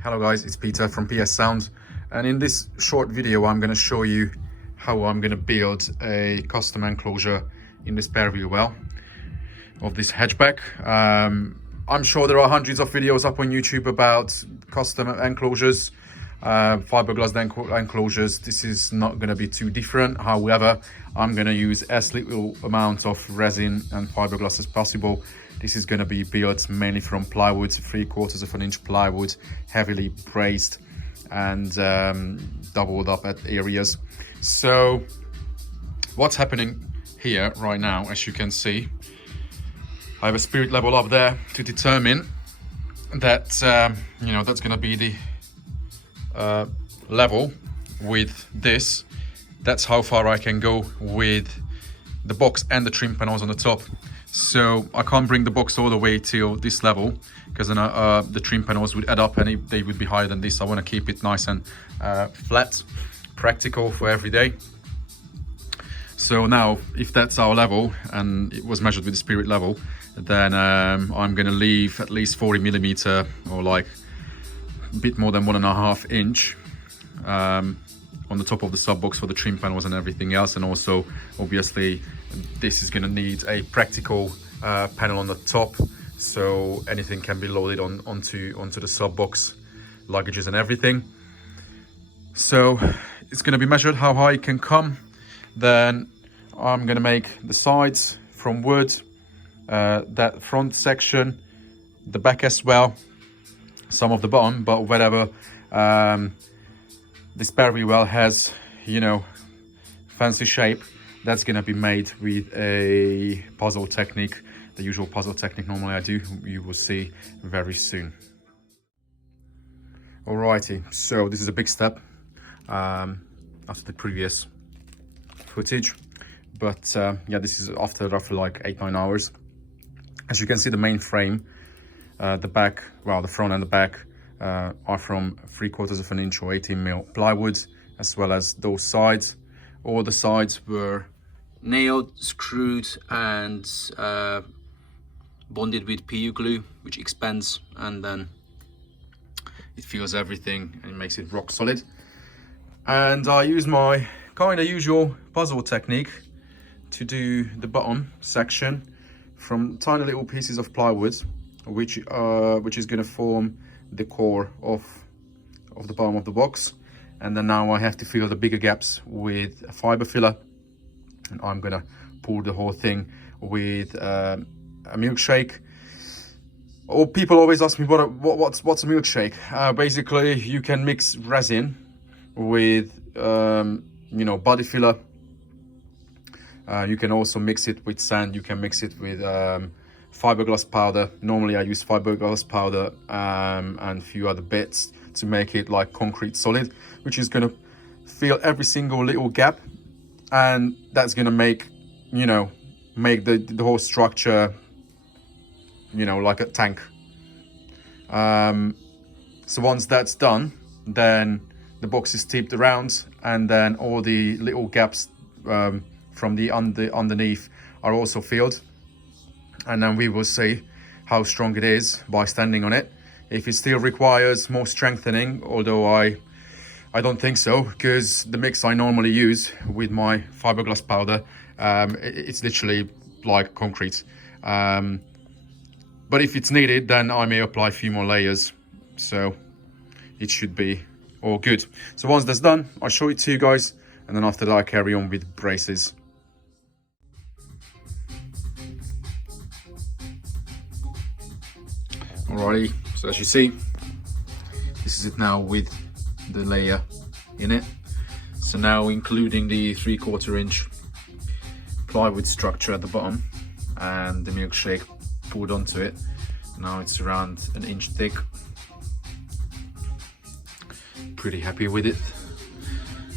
Hello guys, it's Peter from PS Sound, and in this short video I'm going to show you how I'm going to build a custom enclosure in this spare wheel well of this hatchback. I'm sure there are hundreds of videos up on YouTube about custom enclosures, fiberglass enclosures. This is not going to be too different. However, I'm going to use as little amount of resin and fiberglass as possible. This is going to be built mainly from plywood, 3/4 of an inch plywood, heavily braced and doubled up at areas. So what's happening here right now, as you can see, I have a spirit level up there to determine that that's going to be the level with this. That's how far I can go with the box and the trim panels on the top. So I can't bring the box all the way till this level, because then the trim panels would add up and they would be higher than this. I want to keep it nice and flat, practical for every day. So now, if that's our level and it was measured with the spirit level, then I'm going to leave at least 40mm or like a bit more than 1.5 inch on the top of the sub box for the trim panels and everything else. And also, obviously, this is going to need a practical panel on the top, so anything can be loaded onto the sub box, luggages and everything. So it's going to be measured how high it can come. Then I'm going to make the sides from wood, that front section, the back as well, some of the bottom, but whatever this spare wheel has, fancy shape, that's going to be made with a puzzle technique, the usual puzzle technique normally I do. You will see very soon. Alrighty, so this is a big step after the previous footage, but yeah, this is after roughly like 8-9 hours. As you can see, the main frame, the back, well, the front and the back are from 3/4 of an inch or 18mm plywood, as well as those sides. All the sides were nailed, screwed and bonded with PU glue, which expands and then it feels everything and it makes it rock solid. And I use my kind of usual puzzle technique to do the bottom section from tiny little pieces of plywood, which is going to form the core of the bottom of the box. And then now I have to fill the bigger gaps with a fiber filler, and I'm gonna pour the whole thing with a milkshake. Or people always ask me what's a milkshake. Basically, you can mix resin with body filler. You can also mix it with sand. You can mix it with fiberglass powder. Normally I use fiberglass powder and a few other bits to make it like concrete solid, which is going to fill every single little gap, and that's going to make the whole structure like a tank. So once that's done, then the box is tipped around, and then all the little gaps from the underneath are also filled, and then we will see how strong it is by standing on it. If it still requires more strengthening, although I don't think so, because the mix I normally use with my fiberglass powder, it's literally like concrete. But if it's needed, then I may apply a few more layers, so it should be all good. So once that's done, I'll show it to you guys, and then after that I carry on with braces. Alrighty, so as you see, this is it now with the layer in it. So now, including the 3/4 inch plywood structure at the bottom and the milkshake poured onto it, now it's around 1 inch thick. Pretty happy with it.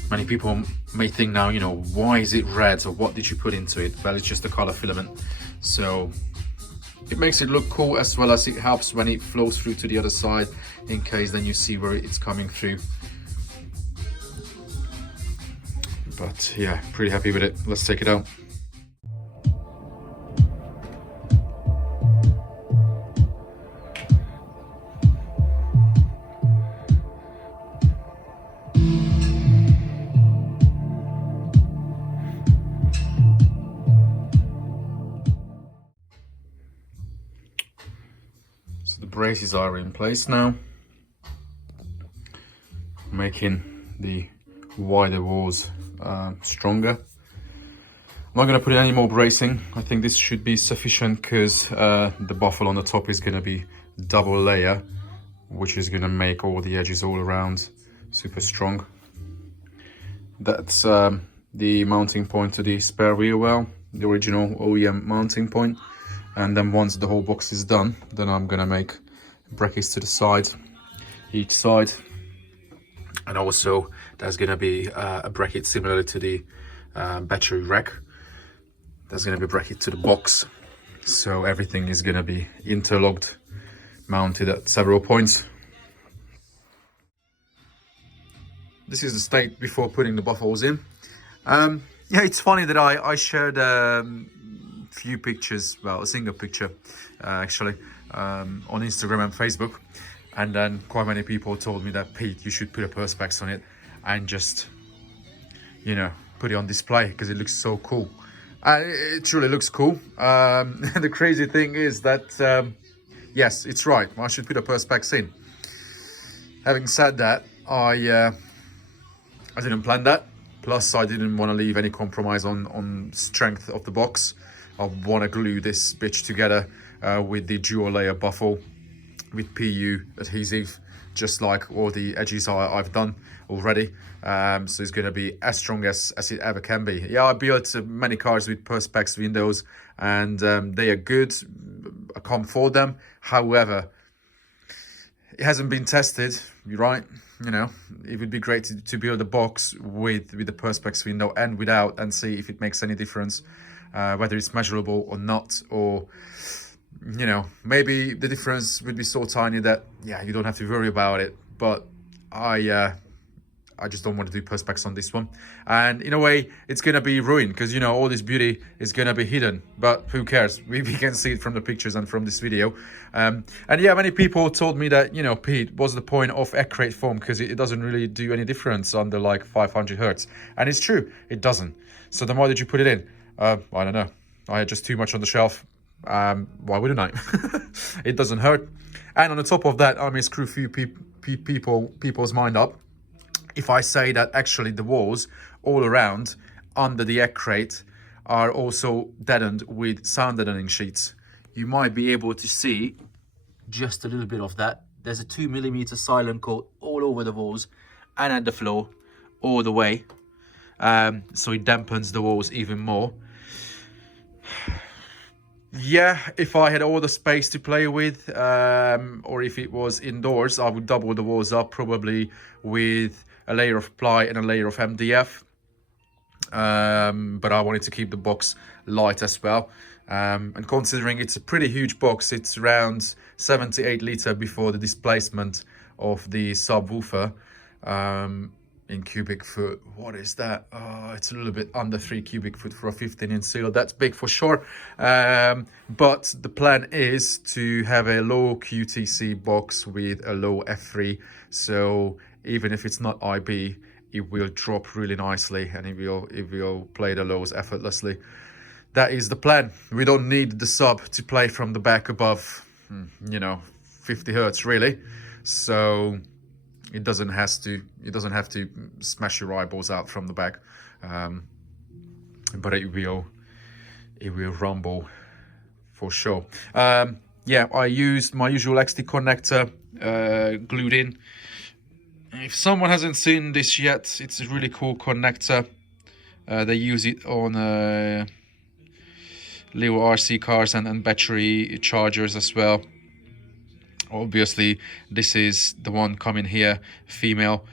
Many people may think now, why is it red, or what did you put into it? Well, it's just a color filament. So it makes it look cool, as well as it helps when it flows through to the other side, in case then you see where it's coming through. But yeah, pretty happy with it. Let's take it out. the braces are in place now, making the wider walls stronger. I'm not going to put in any more bracing. I think this should be sufficient because the buffle on the top is going to be double layer, which is going to make all the edges all around super strong. That's the mounting point to the spare wheel well, the original OEM mounting point. And then once the whole box is done, then I'm going to make brackets to the side, each side. And also there's going to be a bracket similar to the battery rack. There's going to be a bracket to the box, so everything is going to be interlocked, mounted at several points. This is the state before putting the buffles in. Yeah, it's funny that I shared a few pictures, well, a single picture actually, on Instagram and Facebook, and then quite many people told me that, Pete, you should put a perspex on it and just, you know, put it on display because it looks so cool. It truly looks cool. The crazy thing is that, yes, it's right, I should put a perspex in. Having said that, I didn't plan that. Plus, I didn't want to leave any compromise on strength of the box. I want to glue this bitch together with the dual layer buffle with PU adhesive, just like all the edges I've done already. So it's going to be as strong as it ever can be. Yeah, I built many cars with perspex windows, and they are good. I can't fault them. However, it hasn't been tested, right? You know, it would be great to build a box with the perspex window and without, and see if it makes any difference, whether it's measurable or not, or, you know, maybe the difference would be so tiny that, yeah, you don't have to worry about it. But I just don't want to do perspex on this one, and in a way it's gonna be ruined because, you know, all this beauty is gonna be hidden, but who cares? We can see it from the pictures and from this video. And yeah, many people told me that, you know, Pete, what's the point of acrylic foam, because it doesn't really do any difference under like 500 hertz, and it's true, it doesn't. So then why did you put it in? I don't know, I had just too much on the shelf. Why wouldn't I? It doesn't hurt, and on the top of that, I may screw few people's mind up if I say that actually the walls all around under the acrylic are also deadened with sound deadening sheets. You might be able to see just a little bit of that. There's a 2mm silent coat all over the walls and at the floor all the way, so it dampens the walls even more. Yeah, if I had all the space to play with, or if it was indoors, I would double the walls up, probably with a layer of ply and a layer of MDF. But I wanted to keep the box light as well. And considering it's a pretty huge box, it's around 78 litre before the displacement of the subwoofer. In cubic foot, what is that? Oh, it's a little bit under 3 cubic foot for a 15-inch seal. That's big for sure. But the plan is to have a low QTC box with a low F3. So even if it's not IB, it will drop really nicely, and it will play the lows effortlessly. That is the plan. We don't need the sub to play from the back above, you know, 50 hertz really. So it doesn't have to smash your eyeballs out from the back, but it will rumble for sure. Yeah, I used my usual XT connector glued in. If someone hasn't seen this yet, it's a really cool connector. They use it on little RC cars and battery chargers as well. Obviously, this is the one coming here, female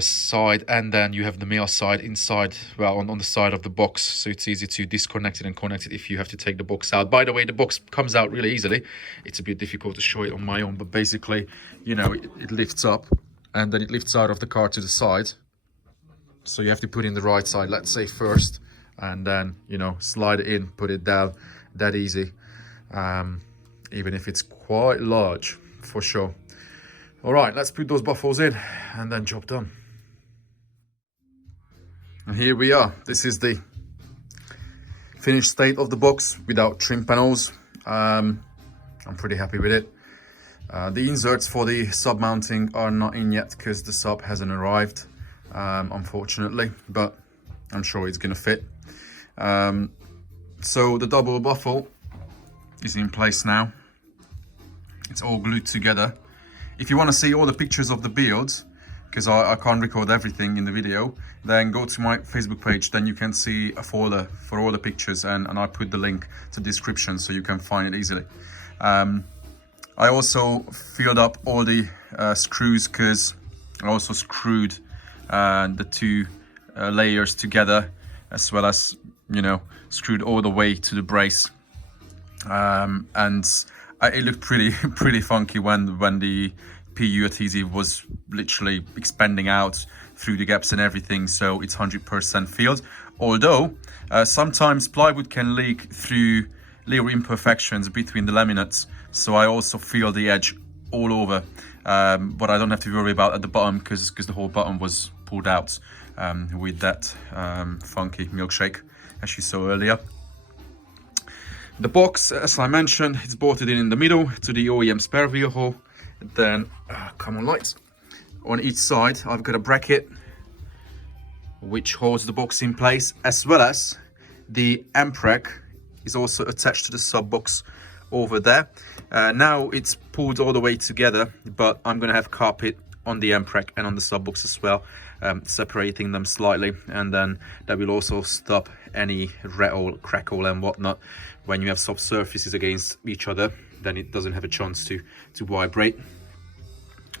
side, and then you have the male side inside, well, on the side of the box, so it's easy to disconnect it and connect it if you have to take the box out. By the way, the box comes out really easily. It's a bit difficult to show it on my own, but basically, you know, it lifts up, and then it lifts out of the car to the side. So you have to put in the right side, let's say first, and then, you know, slide it in, put it down. That easy. Even if it's quite large, for sure. All right, let's put those buffles in, and then job done. And here we are. This is the finished state of the box without trim panels. I'm pretty happy with it. The inserts for the sub mounting are not in yet because the sub hasn't arrived, unfortunately, but I'm sure it's gonna fit. So the double baffle is in place now. It's all glued together. If you want to see all the pictures of the build, because I can't record everything in the video, then go to my Facebook page, then you can see a folder for all the pictures, and I put the link to the description so you can find it easily. I also filled up all the screws, because I also screwed the two layers together, as well as, you know, screwed all the way to the brace. And it looked pretty funky when the PU adhesive was literally expanding out through the gaps and everything, so it's 100% filled. Although sometimes plywood can leak through little imperfections between the laminates, so I also feel the edge all over, but I don't have to worry about at the bottom because the whole bottom was pulled out with that funky milkshake, as you saw earlier. The box, as I mentioned, it's bolted in the middle to the OEM spare wheel hole. Then, come on lights. On each side, I've got a bracket which holds the box in place, as well as the amp rack is also attached to the sub box over there. Now it's pulled all the way together, but I'm gonna have carpet on the amp rack and on the sub box as well, separating them slightly, and then that will also stop any rattle, crackle and whatnot. When you have soft surfaces against each other, then it doesn't have a chance to vibrate.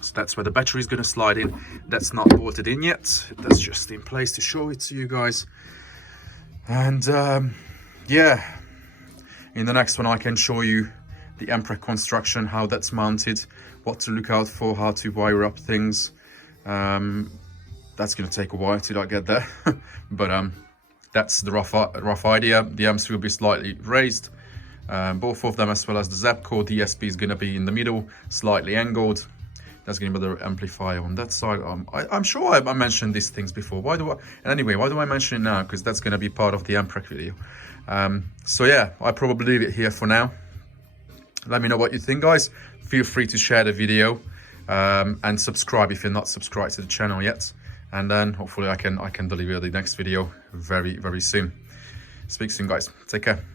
So that's where the battery is going to slide in. That's not bolted in yet, that's just in place to show it to you guys. And yeah, in the next one I can show you the amp rack construction, how that's mounted, what to look out for, how to wire up things. That's going to take a while till I get there. But that's the rough idea. The amps will be slightly raised, both of them, as well as the Zapco DSP is going to be in the middle, slightly angled. That's going to be the amplifier on that side. I'm sure I mentioned these things before. Why do I mention it now? Because that's going to be part of the amp rack video. So yeah, I probably leave it here for now. Let me know what you think, guys. Feel free to share the video and subscribe if you're not subscribed to the channel yet. And then hopefully I can deliver the next video very soon. Speak soon, guys. Take care.